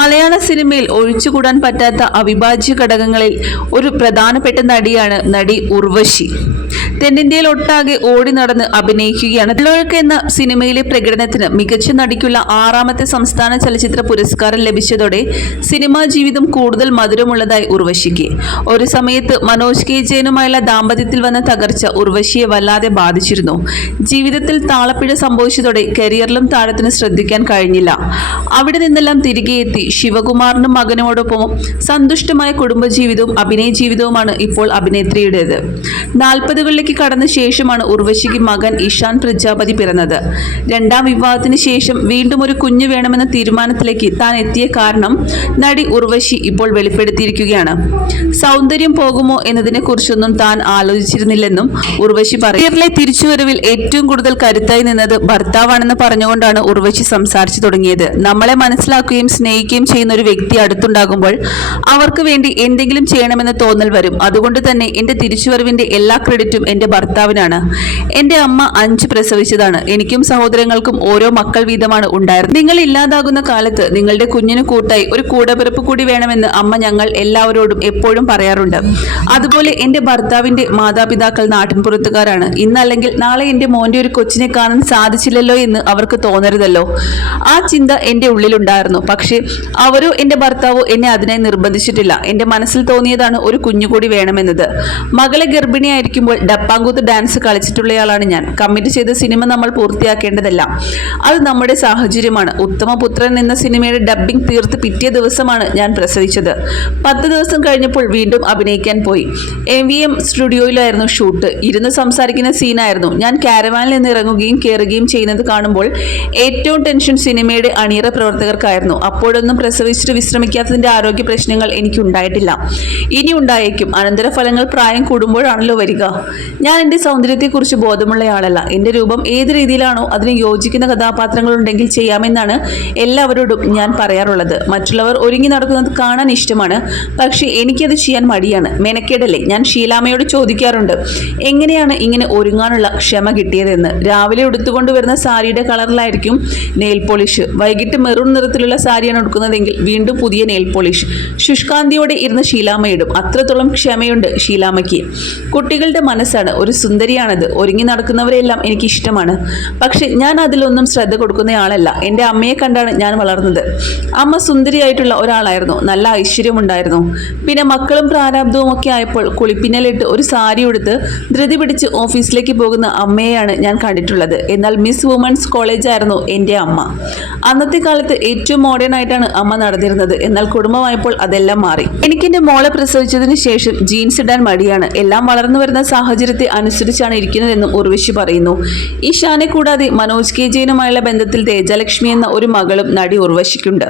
മലയാള സിനിമയിൽ ഒഴിച്ചുകൂടാൻ പറ്റാത്ത അവിഭാജ്യ ഘടകങ്ങളിൽ ഒരു പ്രധാനപ്പെട്ട നടിയാണ് നടി ഉർവശി. തെന്നിന്ത്യയിൽ ഒട്ടാകെ ഓടി നടന്ന് അഭിനയിക്കുകയാണ്. തിളക്ക് എന്ന സിനിമയിലെ പ്രകടനത്തിന് മികച്ച നടിക്കുള്ള 6ാമത്തെ സംസ്ഥാന ചലച്ചിത്ര പുരസ്കാരം ലഭിച്ചതോടെ സിനിമാ ജീവിതം കൂടുതൽ മധുരമുള്ളതായി ഉർവശിക്ക്. ഒരു സമയത്ത് മനോജ് കെ ജയനുമായുള്ള ദാമ്പത്യത്തിൽ വന്ന തകർച്ച ഉർവശിയെ വല്ലാതെ ബാധിച്ചിരുന്നു. ജീവിതത്തിൽ താളപ്പിഴ സംഭവിച്ചതോടെ കരിയറിലും താരത്തിന് ശ്രദ്ധിക്കാൻ കഴിഞ്ഞില്ല. അവിടെ നിന്നെല്ലാം തിരികെ എത്തി ശിവകുമാറിനും മകനോടൊപ്പം സന്തുഷ്ടമായ കുടുംബജീവിതവും അഭിനയ ജീവിതവുമാണ് ഇപ്പോൾ അഭിനേത്രിയുടേത്. 40കളിലേക്ക് കടന്ന ശേഷമാണ് ഉർവശിക്ക് മകൻ ഇഷാൻ പ്രജാപതി പിറന്നത്. 2ാം വിവാഹത്തിന് ശേഷം വീണ്ടും ഒരു കുഞ്ഞു വേണമെന്ന തീരുമാനത്തിലേക്ക് താൻ എത്തിയ കാരണം നടി ഉർവശി ഇപ്പോൾ വെളിപ്പെടുത്തിയിരിക്കുകയാണ്. സൗന്ദര്യം പോകുമോ എന്നതിനെ കുറിച്ചൊന്നും താൻ ആലോചിച്ചിരുന്നില്ലെന്നും ഉർവശി പറയും. കരിയറിലെ തിരിച്ചുവരവിൽ ഏറ്റവും കൂടുതൽ കരുത്തായി നിന്നത് ഭർത്താവാണെന്ന് പറഞ്ഞുകൊണ്ടാണ് ഉർവശി സംസാരിച്ചു തുടങ്ങിയത്. നമ്മളെ മനസ്സിലാക്കുകയും സ്നേഹിക്കുകയും ചെയ്യുന്ന ഒരു വ്യക്തി അടുത്തുണ്ടാകുമ്പോൾ അവർക്ക് വേണ്ടി എന്തെങ്കിലും ചെയ്യണമെന്ന് തോന്നൽ വരും. അതുകൊണ്ട് തന്നെ എന്റെ തിരിച്ചുവരവിന്റെ എല്ലാ ക്രെഡിറ്റും എന്റെ ഭർത്താവിനാണ്. എന്റെ അമ്മ 5 പ്രസവിച്ചതാണ്. എനിക്കും സഹോദരങ്ങൾക്കും ഓരോ മക്കൾ വീതമാണ് ഉണ്ടായിരുന്നത്. നിങ്ങൾ ഇല്ലാതാകുന്ന കാലത്ത് നിങ്ങളുടെ കുഞ്ഞിന് കൂട്ടായി ഒരു കൂടപ്പിറപ്പ് കൂടി വേണമെന്ന് അമ്മ ഞങ്ങൾ എല്ലാവരോടും എപ്പോഴും പറയാറുണ്ട്. അതുപോലെ എന്റെ ഭർത്താവിന്റെ മാതാപിതാക്കൾ നാട്ടിൻപുറത്തുകാരാണ്. ഇന്നല്ലെങ്കിൽ നാളെ എന്റെ മോന്റെ ഒരു കൊച്ചിനെ കാണാൻ സാധിച്ചില്ലല്ലോ എന്ന് അവർക്ക് തോന്നരുതല്ലോ. ആ ചിന്ത എന്റെ ഉള്ളിലുണ്ടായിരുന്നു. പക്ഷേ അവരോ എന്റെ ഭർത്താവോ എന്നെ അതിനായി നിർബന്ധിച്ചിട്ടില്ല. എന്റെ മനസ്സിൽ തോന്നിയതാണ് ഒരു കുഞ്ഞുകൂടി വേണമെന്നത്. മകളെ ഗർഭിണിയായിരിക്കുമ്പോൾ ഡപ്പാങ്കൂത്ത് ഡാൻസ് കളിച്ചിട്ടുള്ളയാളാണ് ഞാൻ. കമ്മിറ്റ് ചെയ്ത സിനിമ നമ്മൾ പൂർത്തിയാക്കേണ്ടതല്ല. അത് നമ്മുടെ സാഹചര്യമാണ്. ഉത്തമപുത്രൻ എന്ന സിനിമയുടെ ഡബ്ബിംഗ് തീർത്ത് പിറ്റേ ദിവസമാണ് ഞാൻ പ്രസവിച്ചത്. 10 ദിവസം കഴിഞ്ഞപ്പോൾ വീണ്ടും അഭിനയിക്കാൻ പോയി. MVM സ്റ്റുഡിയോയിലായിരുന്നു ഷൂട്ട്. ഇരുന്ന് സംസാരിക്കുന്ന സീനായിരുന്നു. ഞാൻ കാരവാനിൽ നിന്ന് ഇറങ്ങുകയും കയറുകയും ചെയ്യുന്നത് കാണുമ്പോൾ ഏറ്റവും ടെൻഷൻ സിനിമയുടെ അണിയറ പ്രവർത്തകർക്കായിരുന്നു. അപ്പോഴൊന്നും പ്രസവിച്ചിട്ട് വിശ്രമിക്കാത്തതിന്റെ ആരോഗ്യ പ്രശ്നങ്ങൾ എനിക്കുണ്ടായിട്ടില്ല. ഇനി ഉണ്ടായേക്കും. അനന്തരഫലങ്ങൾ പ്രായം കൂടുമ്പോഴാണല്ലോ വരിക. ഞാൻ എൻ്റെ സൗന്ദര്യത്തെക്കുറിച്ച് ബോധമുള്ളയാളല്ല. എൻ്റെ രൂപം ഏത് രീതിയിലാണോ അതിന് യോജിക്കുന്ന കഥാപാത്രങ്ങൾ ഉണ്ടെങ്കിൽ ചെയ്യാമെന്നാണ് എല്ലാവരോടും ഞാൻ പറയാറുള്ളത്. മറ്റുള്ളവർ ഒരുങ്ങി നടക്കുന്നത് കാണാൻ ഇഷ്ടമാണ്. പക്ഷേ എനിക്കത് ചെയ്യാൻ മടിയാണ്. മെനക്കേടല്ലേ. ഞാൻ ഷീലാമ്മയോട് ചോദിക്കാറുണ്ട്, എങ്ങനെയാണ് ഇങ്ങനെ ഒരുങ്ങാനുള്ള ക്ഷമ കിട്ടിയതെന്ന്. രാവിലെ ഉടുത്തുകൊണ്ട് വരുന്ന സാരിയുടെ കളറിലായിരിക്കും നെയിൽ പോളിഷ്. വൈകിട്ട് മെറൂൺ നിറത്തിലുള്ള സാരിയാണ് ഉടുക്കുന്നതെങ്കിൽ വീണ്ടും പുതിയ നെയിൽ പോളിഷ്. ശുഷ്കാന്തിയോടെ ഇരുന്ന് ഷീലാമ്മയിടും. അത്രത്തോളം ക്ഷമയുണ്ട് ഷീലാമ്മയ്ക്ക്. കുട്ടികളുടെ മനസ്സാണ്. ഒരു സുന്ദരിയാണത്. ഒരുങ്ങി നടക്കുന്നവരെല്ലാം എനിക്ക് ഇഷ്ടമാണ്. പക്ഷെ ഞാൻ അതിലൊന്നും ശ്രദ്ധ കൊടുക്കുന്നയാളല്ല. എൻ്റെ അമ്മയെ കണ്ടാണ് ഞാൻ വളർന്നത്. അമ്മ സുന്ദരിയായിട്ടുള്ള ഒരാളായിരുന്നു. നല്ല ഐശ്വര്യമുണ്ടായിരുന്നു. പിന്നെ മക്കളും പ്രാരാബ്ദവും ഒക്കെ ആയപ്പോൾ കുളിപ്പിന്നലിട്ട് ഒരു സാരി ഉടുത്ത് ധൃതി പിടിച്ച് ഓഫീസിലേക്ക് പോകുന്ന അമ്മയെയാണ് ഞാൻ കണ്ടിട്ടുള്ളത്. എന്നാൽ മിസ് വുമൻസ് കോളേജായിരുന്നു എൻ്റെ അമ്മ. അന്നത്തെ കാലത്ത് ഏറ്റവും മോഡേൺ ആയിട്ടാണ് അമ്മ നടന്നിരുന്നത്. എന്നാൽ കുടുംബമായപ്പോൾ അതെല്ലാം മാറി. എനിക്കെൻ്റെ മോളെ പ്രസവിച്ചതിന് ശേഷം ജീൻസ് ഇടാൻ മടിയാണ്. എല്ലാം വളർന്നു വരുന്ന സാഹചര്യത്തെ അനുസരിച്ചാണ് ഇരിക്കുന്നതെന്നും ഉർവശി പറയുന്നു. ഇഷാനെ കൂടാതെ മനോജ് കെ ജയനുമായുള്ള ബന്ധത്തിൽ തേജലക്ഷ്മി എന്ന ഒരു മകളും നടി ഉർവശിക്കുണ്ട്.